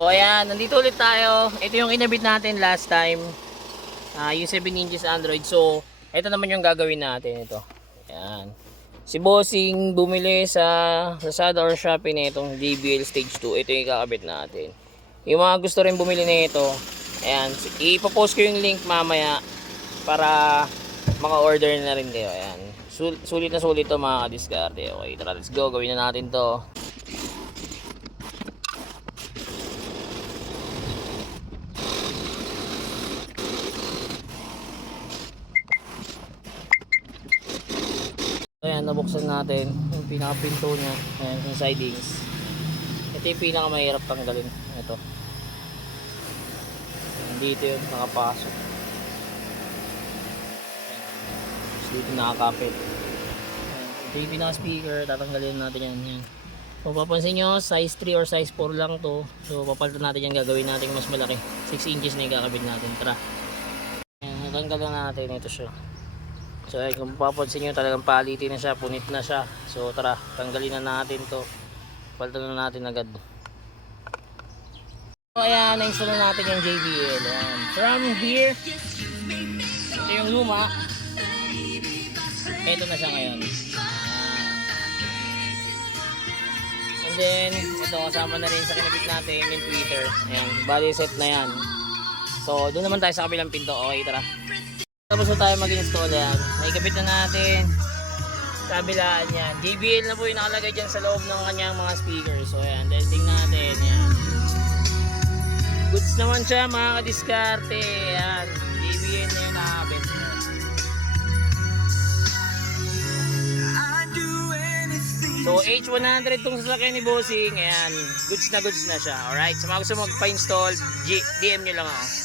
So ayan, nandito ulit tayo. Ito yung inabit natin last time. Yung 7 inches Android. So, ito naman yung gagawin natin. Ito. Ayan. Si Bossing bumili sa Lazada or Shopee na itong JBL Stage 2. Ito yung kakabit natin. Yung mga gusto rin bumili na ito, ayan, ipopost ko yung link mamaya para maka-order na rin kayo. Ayan. Sulit na sulit to mga kadiskarte. Okay, tara, let's go. Gawin na natin to. Ayan, nabuksan natin yung pinaka-pinto nya. Ayan, yung sidings. Ito yung pinaka-mahirap tanggalin. Ito. Dito yun, nakapasok. Ayan. Dito nakakapit. Ayan. Ito yung pinaka-speaker. Tatanggalin natin yan. Ayan. Kung papansin nyo, size 3 or size 4 lang to. So, papalitan natin yan. Gagawin natin mas malaki. 6 inches na yung kakabit natin. Tara. Ayan, natanggalan natin. Ito siya. So ay, kung papansin nyo talagang palitin na siya, punit na siya. So tara, tanggalin na natin to. Palitan na natin agad. So ayan, na-install na natin yung JBL. Ayan. From here, ito yung luma. Ito na siya ngayon. And then, ito kasama na rin sa kinabit natin yung tweeter. Ayan, body set na yan. So doon naman tayo sa kabilang pinto. Okay, tara. Tapos na tayo mag-install yan. Naikabit na natin sa kabilaan yan. JBL na po yung nakalagay dyan sa loob ng kanyang mga speakers. So ayan, testing natin. Yan. Goods naman siya mga kadiskarte. Yan. JBL na yung nakakabit. So H100 tong sasakyan ni Bossing. Ayan. Goods na siya. Alright. So mga gusto mag-pa-install, DM nyo lang ako.